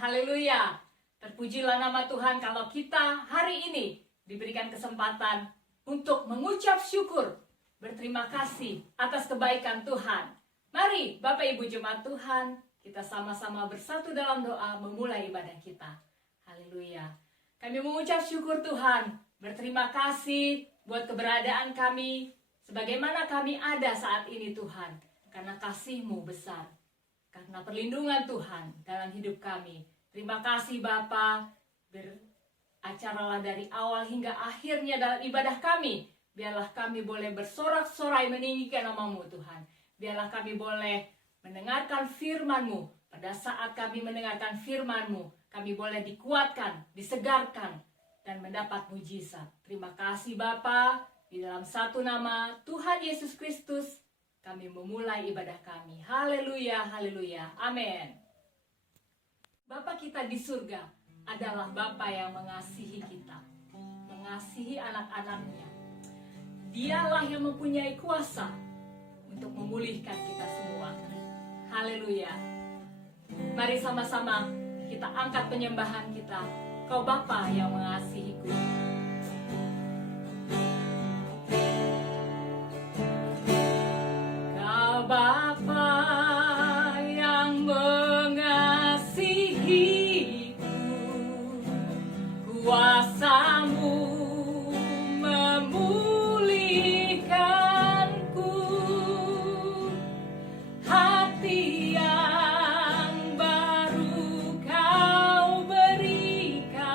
haleluya. Terpujilah nama Tuhan kalau kita hari ini diberikan kesempatan untuk mengucap syukur, berterima kasih atas kebaikan Tuhan. Mari Bapak Ibu Jemaat Tuhan, kita sama-sama bersatu dalam doa memulai ibadah kita. Haleluya. Kami mengucap syukur Tuhan, berterima kasih buat keberadaan kami, sebagaimana kami ada saat ini Tuhan, karena kasih-Mu besar. Karena perlindungan Tuhan dalam hidup kami. Terima kasih Bapa. Beracaralah dari awal hingga akhirnya dalam ibadah kami. Biarlah kami boleh bersorak-sorai meninggikan nama-Mu Tuhan. Biarlah kami boleh mendengarkan firman-Mu. Pada saat kami mendengarkan firman-Mu, kami boleh dikuatkan, disegarkan, dan mendapat mujizat. Terima kasih Bapa. Di dalam satu nama Tuhan Yesus Kristus, kami memulai ibadah kami. Haleluya, haleluya, amin. Bapa kita di surga adalah Bapa yang mengasihi kita, mengasihi anak-anaknya. Dialah yang mempunyai kuasa untuk memulihkan kita semua. Haleluya. Mari sama-sama kita angkat penyembahan kita. Kau Bapa yang mengasihiku. Bapa yang mengasihiku, kuasa-Mu memulihkanku, hati yang baru Kau berikan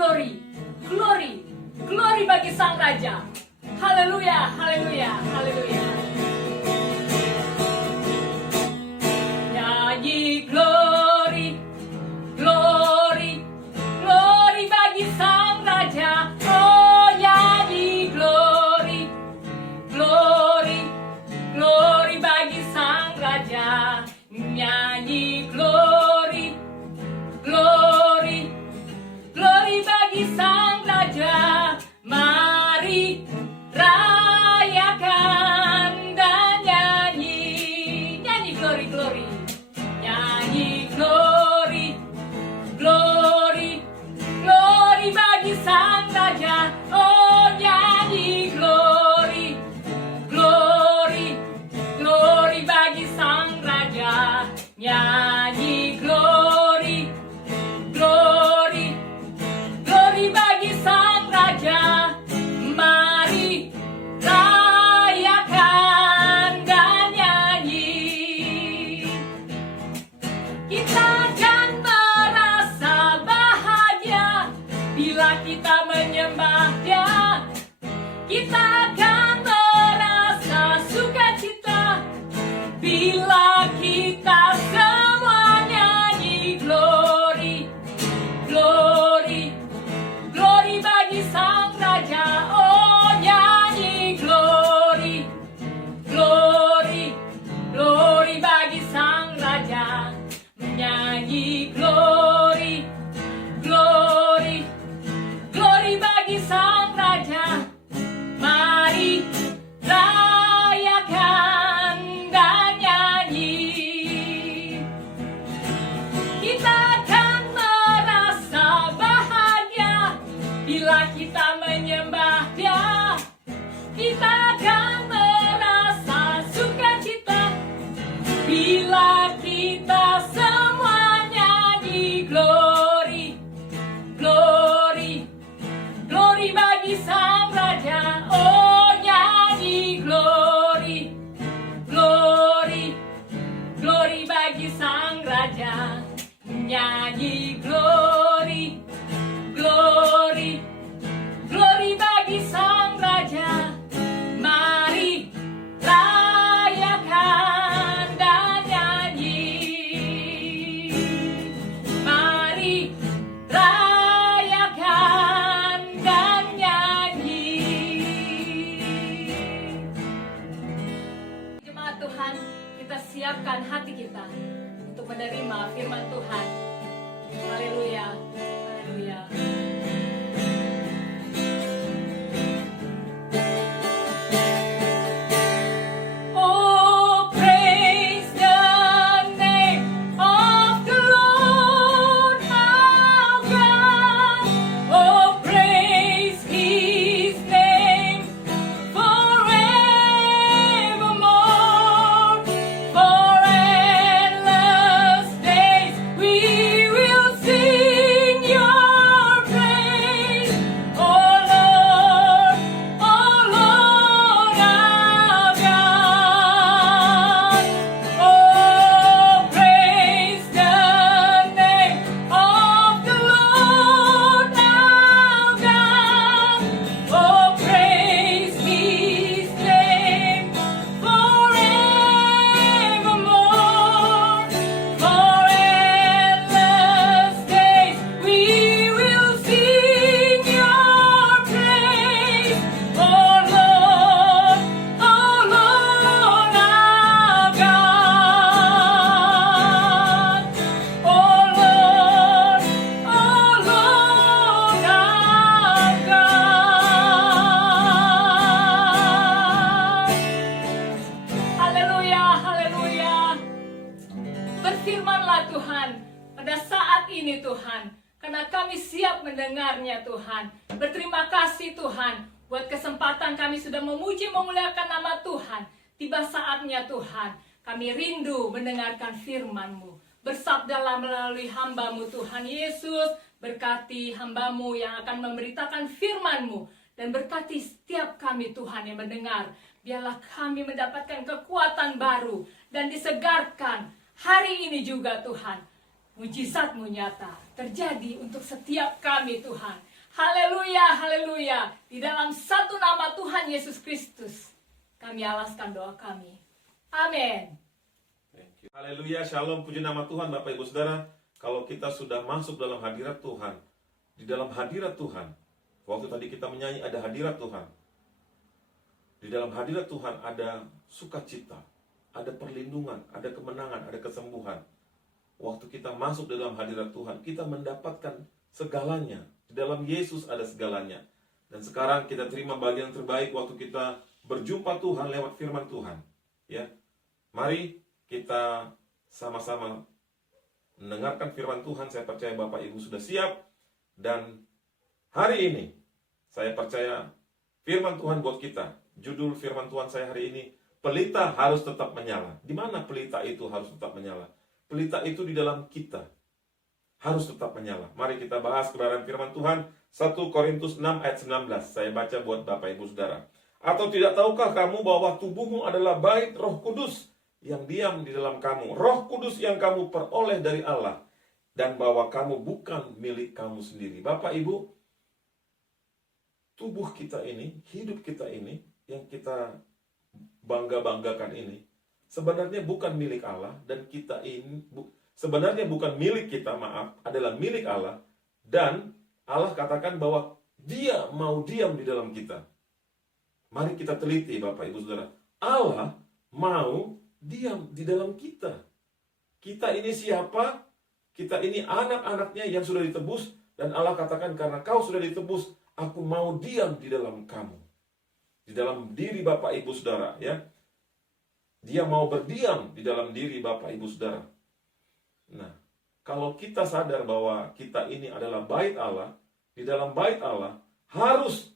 glory, glory, glory bagi Sang Raja. Haleluya, haleluya, haleluya. Nyanyi glory, glory, glory bagi Sang Raja. Oh, nyanyi glory, glory, glory bagi Sang Raja. Nyanyi glory, glory, glory bagi Sang Raja. Mari rayakan dan nyanyi. Nyanyi glory, glory. Nyanyi glory, glory, glory bagi Sang Raja. Oh, nyanyi glory, glory, glory bagi Sang Raja. Nyanyi glory, glory, glory bagi Sang Raja. Mari rayakan dan nyanyi. Kita akan merasa bahagia bila kita menyembah Dia. Kita akan merasa sukacita bila kita semua nyanyi glory, glory, glory bagi Sang Raja. Oh, nyanyi glory, glory, glory bagi Sang Raja. Menyanyi glory, glory, glory bagi Sang Raja. Mari rayakan dan nyanyi. Kita akan merasa bahagia bila kita menyembah Dia. Kita akan merasa sukacita bila kita semua nyanyi glory, glory, glory bagi Sang Raja. Oh, nyanyi glory, glory, glory bagi Sang Raja. Nyanyi glory, glory, glory bagi Sang Raja. Mari rayakan dan nyanyi. Mari rayakan dan nyanyi. Jemaat Tuhan, kita siapkan hati kita untuk menerima firman Tuhan. Haleluya, haleluya. Oh, praise the name of the Lord our God. Oh, praise His name forevermore. For endless days we will sing Your praise. Oh Lord our God. Oh, praise the name of the Lord our God. Oh, praise His name forevermore. For endless days we will sing Your praise. Oh Lord our God. Oh Lord our God. Haleluya, haleluya. Berfirmanlah Tuhan pada saat ini Tuhan, karena kami siap mendengarnya Tuhan. Berterima kasih Tuhan buat kesempatan kami sudah memuji memuliakan nama Tuhan. Tiba saatnya Tuhan, kami rindu mendengarkan firman-Mu. Bersabdalah melalui hamba-Mu Tuhan Yesus, berkati hamba-Mu yang akan memberitakan firman-Mu, dan berkati setiap kami Tuhan yang mendengar. Biarlah kami mendapatkan kekuatan baru dan disegarkan hari ini juga Tuhan. Mujizat-Mu nyata terjadi untuk setiap kami Tuhan. Haleluya, haleluya. Di dalam satu nama Tuhan Yesus Kristus, kami alaskan doa kami. Amin. Haleluya, shalom, puji nama Tuhan Bapak Ibu Saudara. Kalau kita sudah masuk dalam hadirat Tuhan, di dalam hadirat Tuhan, waktu tadi kita menyanyi ada hadirat Tuhan. Di dalam hadirat Tuhan ada sukacita, ada perlindungan, ada kemenangan, ada kesembuhan. Waktu kita masuk dalam hadirat Tuhan, kita mendapatkan segalanya. Di dalam Yesus ada segalanya. Dan sekarang kita terima bagian terbaik waktu kita berjumpa Tuhan lewat firman Tuhan. Ya, mari kita sama-sama mendengarkan firman Tuhan. Saya percaya Bapak Ibu sudah siap. Dan hari ini, saya percaya firman Tuhan buat kita. Judul firman Tuhan saya hari ini, pelita harus tetap menyala. Di mana pelita itu harus tetap menyala? Pelita itu di dalam kita harus tetap menyala. Mari kita bahas kebenaran firman Tuhan. 1 Korintus 6 ayat 19. Saya baca buat Bapak Ibu Saudara. Atau tidak tahukah kamu bahwa tubuhmu adalah bait Roh Kudus yang diam di dalam kamu, Roh Kudus yang kamu peroleh dari Allah, dan bahwa kamu bukan milik kamu sendiri. Bapak Ibu, tubuh kita ini, hidup kita ini, yang kita bangga-banggakan ini, sebenarnya bukan milik Allah, dan kita ini sebenarnya bukan milik kita, adalah milik Allah, dan Allah katakan bahwa Dia mau diam di dalam kita. Mari kita teliti Bapak Ibu Saudara. Allah mau diam di dalam kita. Kita ini siapa? Kita ini anak-anaknya yang sudah ditebus, dan Allah katakan karena kau sudah ditebus, aku mau diam di dalam kamu. Di dalam diri Bapak Ibu Saudara, ya. Dia mau berdiam di dalam diri Bapak Ibu Saudara. Nah, kalau kita sadar bahwa kita ini adalah bait Allah, di dalam bait Allah harus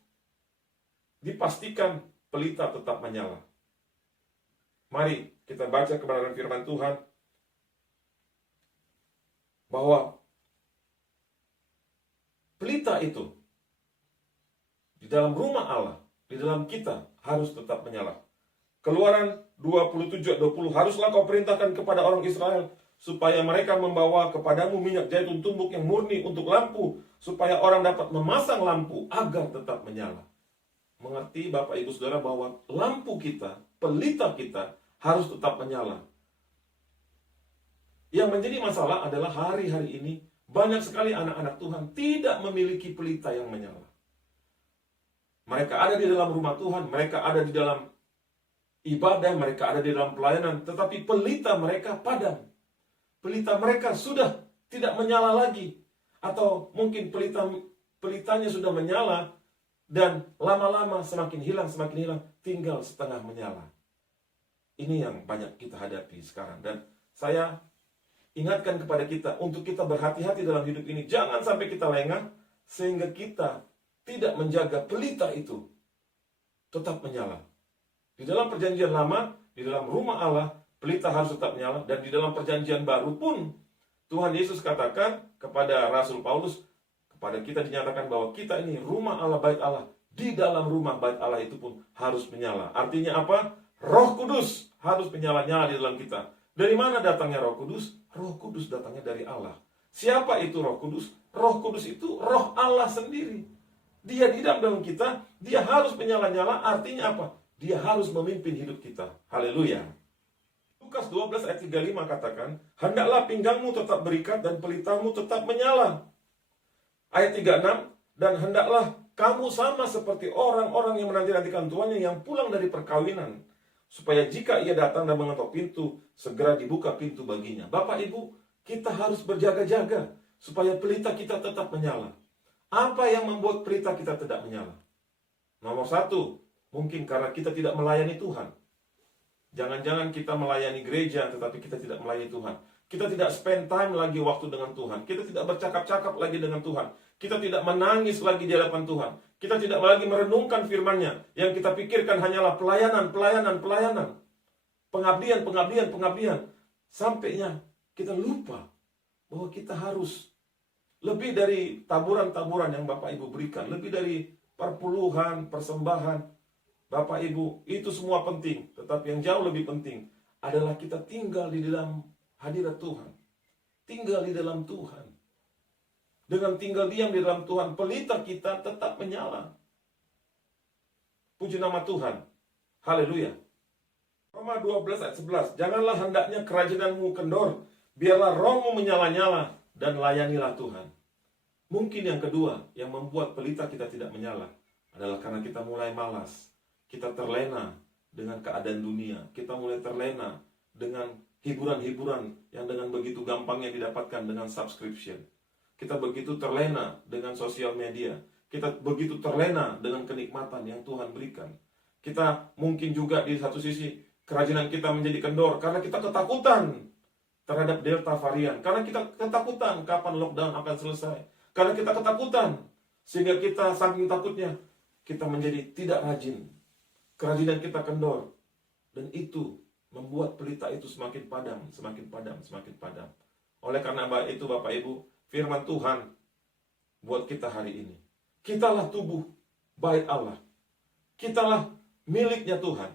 dipastikan pelita tetap menyala. Mari kita baca kebenaran firman Tuhan bahwa pelita itu di dalam rumah Allah, di dalam kita harus tetap menyala. Keluaran 27:20, haruslah kau perintahkan kepada orang Israel supaya mereka membawa kepadamu minyak zaitun tumbuk yang murni untuk lampu, supaya orang dapat memasang lampu agar tetap menyala. Mengerti Bapak Ibu Saudara bahwa lampu kita, pelita kita harus tetap menyala. Yang menjadi masalah adalah hari-hari ini banyak sekali anak-anak Tuhan tidak memiliki pelita yang menyala. Mereka ada di dalam rumah Tuhan, mereka ada di dalam ibadah, mereka ada di dalam pelayanan, tetapi pelita mereka padam. Pelita mereka sudah tidak menyala lagi. Atau mungkin pelitanya sudah menyala, dan lama-lama semakin hilang, tinggal setengah menyala. Ini yang banyak kita hadapi sekarang. Dan saya ingatkan kepada kita, untuk kita berhati-hati dalam hidup ini. Jangan sampai kita lengah, sehingga kita tidak menjaga pelita itu tetap menyala. Di dalam perjanjian lama, di dalam rumah Allah, pelita harus tetap menyala. Dan di dalam perjanjian baru pun, Tuhan Yesus katakan kepada Rasul Paulus, kepada kita dinyatakan bahwa kita ini rumah Allah, bait Allah. Di dalam rumah bait Allah itu pun harus menyala. Artinya apa? Roh Kudus harus menyala-nyala di dalam kita. Dari mana datangnya Roh Kudus? Roh Kudus datangnya dari Allah. Siapa itu Roh Kudus? Roh Kudus itu Roh Allah sendiri. Dia di dalam kita, dia harus menyala-nyala. Artinya apa? Dia harus memimpin hidup kita. Haleluya. Lukas 12 ayat 35 katakan, hendaklah pinggangmu tetap berikat dan pelitamu tetap menyala. Ayat 36, dan hendaklah kamu sama seperti orang-orang yang menanti-nantikan tuannya yang pulang dari perkawinan, supaya jika ia datang dan mengetok pintu, segera dibuka pintu baginya. Bapak Ibu, kita harus berjaga-jaga supaya pelita kita tetap menyala. Apa yang membuat pelita kita tidak menyala? Nomor satu, mungkin karena kita tidak melayani Tuhan. Jangan-jangan kita melayani gereja, tetapi kita tidak melayani Tuhan. Kita tidak spend time lagi waktu dengan Tuhan. Kita tidak bercakap-cakap lagi dengan Tuhan. Kita tidak menangis lagi di hadapan Tuhan. Kita tidak lagi merenungkan firman-Nya. Yang kita pikirkan hanyalah pelayanan. Pengabdian. Sampainya kita lupa bahwa kita harus lebih dari taburan-taburan yang Bapak Ibu berikan. Lebih dari perpuluhan, persembahan. Bapak Ibu, itu semua penting. Tetapi yang jauh lebih penting adalah kita tinggal di dalam hadirat Tuhan. Tinggal di dalam Tuhan. Dengan tinggal diam di dalam Tuhan, pelita kita tetap menyala. Puji nama Tuhan. Haleluya. Roma 12 ayat 11. Janganlah hendaknya kerajinanmu kendor, biarlah rohmu menyala-nyala, dan layanilah Tuhan. Mungkin yang kedua, yang membuat pelita kita tidak menyala, adalah karena kita mulai malas. Kita terlena dengan keadaan dunia. Kita mulai terlena dengan hiburan-hiburan yang dengan begitu gampangnya didapatkan dengan subscription. Kita begitu terlena dengan sosial media. Kita begitu terlena dengan kenikmatan yang Tuhan berikan. Kita mungkin juga di satu sisi kerajinan kita menjadi kendor karena kita ketakutan terhadap Delta varian. Karena kita ketakutan kapan lockdown akan selesai. Karena kita ketakutan sehingga kita saking takutnya kita menjadi tidak rajin. Kerajinan kita kendor. Dan itu membuat pelita itu semakin padam, semakin padam, semakin padam. Oleh karena itu Bapak Ibu, firman Tuhan buat kita hari ini. Kitalah tubuh bait Allah. Kitalah miliknya Tuhan.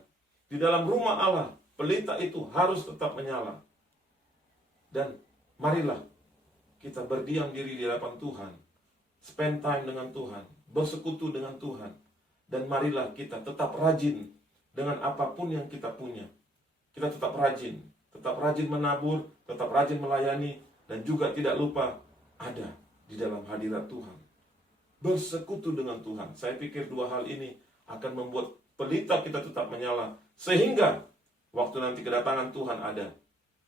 Di dalam rumah Allah, pelita itu harus tetap menyala. Dan marilah kita berdiam diri di hadapan Tuhan. Spend time dengan Tuhan. Bersekutu dengan Tuhan. Dan marilah kita tetap rajin dengan apapun yang kita punya. Kita tetap rajin menabur, tetap rajin melayani, dan juga tidak lupa ada di dalam hadirat Tuhan. Bersekutu dengan Tuhan. Saya pikir dua hal ini akan membuat pelita kita tetap menyala. Sehingga waktu nanti kedatangan Tuhan ada,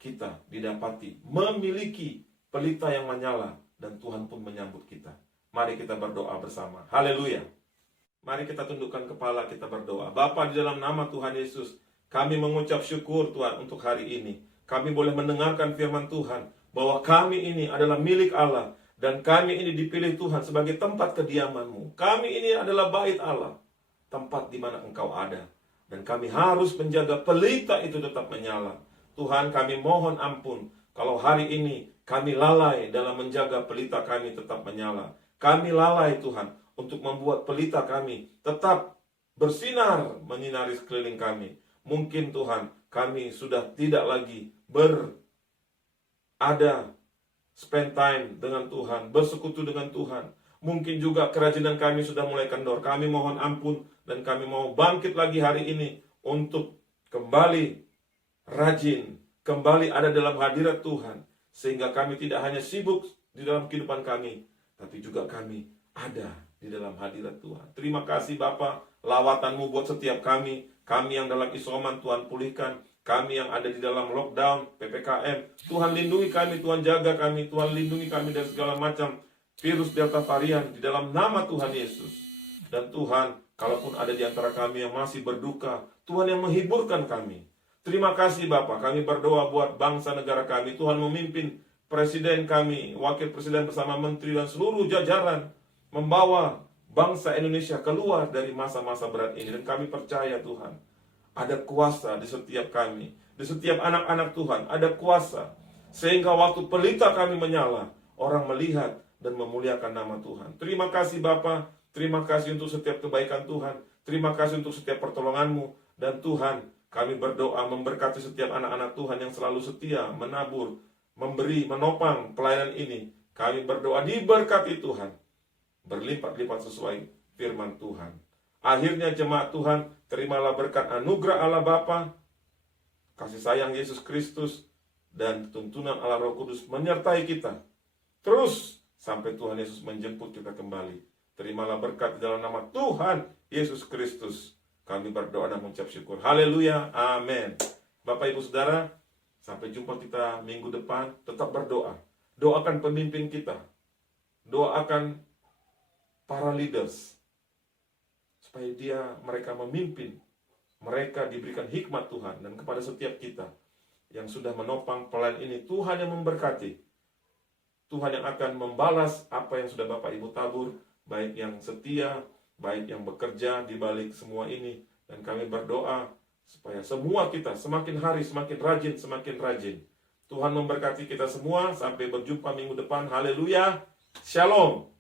kita didapati memiliki pelita yang menyala. Dan Tuhan pun menyambut kita. Mari kita berdoa bersama. Haleluya. Mari kita tundukkan kepala, kita berdoa. Bapa, di dalam nama Tuhan Yesus, kami mengucap syukur Tuhan untuk hari ini. Kami boleh mendengarkan firman Tuhan bahwa kami ini adalah milik Allah. Dan kami ini dipilih Tuhan sebagai tempat kediaman-Mu. Kami ini adalah bait Allah, tempat di mana Engkau ada. Dan kami harus menjaga pelita itu tetap menyala. Tuhan, kami mohon ampun kalau hari ini kami lalai dalam menjaga pelita kami tetap menyala. Kami lalai Tuhan untuk membuat pelita kami tetap bersinar menyinari sekeliling kami. Mungkin Tuhan, kami sudah tidak lagi berada spend time dengan Tuhan, bersekutu dengan Tuhan. Mungkin juga kerajinan kami sudah mulai kendor. Kami mohon ampun dan kami mau bangkit lagi hari ini untuk kembali rajin, kembali ada dalam hadirat Tuhan. Sehingga kami tidak hanya sibuk di dalam kehidupan kami, tapi juga kami ada di dalam hadirat Tuhan. Terima kasih Bapa, lawatan-Mu buat setiap kami yang dalam isoman Tuhan pulihkan. Kami yang ada di dalam lockdown, PPKM, Tuhan lindungi kami, Tuhan jaga kami, Tuhan lindungi kami dari segala macam virus Delta varian di dalam nama Tuhan Yesus. Dan Tuhan, kalaupun ada di antara kami yang masih berduka, Tuhan yang menghiburkan kami. Terima kasih Bapak, kami berdoa buat bangsa negara kami. Tuhan memimpin presiden kami, wakil presiden bersama menteri dan seluruh jajaran membawa bangsa Indonesia keluar dari masa-masa berat ini. Dan kami percaya Tuhan, ada kuasa di setiap kami, di setiap anak-anak Tuhan, ada kuasa. Sehingga waktu pelita kami menyala, orang melihat dan memuliakan nama Tuhan. Terima kasih Bapa, terima kasih untuk setiap kebaikan Tuhan, terima kasih untuk setiap pertolongan-Mu. Dan Tuhan, kami berdoa memberkati setiap anak-anak Tuhan yang selalu setia, menabur, memberi, menopang pelayanan ini. Kami berdoa diberkati Tuhan, berlipat-lipat sesuai firman Tuhan. Akhirnya jemaat Tuhan, terimalah berkat anugerah Allah Bapa, kasih sayang Yesus Kristus, dan tuntunan Allah Roh Kudus menyertai kita terus sampai Tuhan Yesus menjemput kita kembali. Terimalah berkat di dalam nama Tuhan Yesus Kristus. Kami berdoa dan mengucap syukur. Haleluya, amin. Bapak Ibu Saudara, sampai jumpa kita minggu depan. Tetap berdoa. Doakan pemimpin kita. Doakan para leaders, supaya mereka memimpin, mereka diberikan hikmat Tuhan. Dan kepada setiap kita yang sudah menopang pelayan ini, Tuhan yang memberkati, Tuhan yang akan membalas apa yang sudah Bapak Ibu tabur, baik yang setia, baik yang bekerja di balik semua ini. Dan kami berdoa supaya semua kita semakin hari semakin rajin, semakin rajin. Tuhan memberkati kita semua. Sampai berjumpa minggu depan. Haleluya, shalom.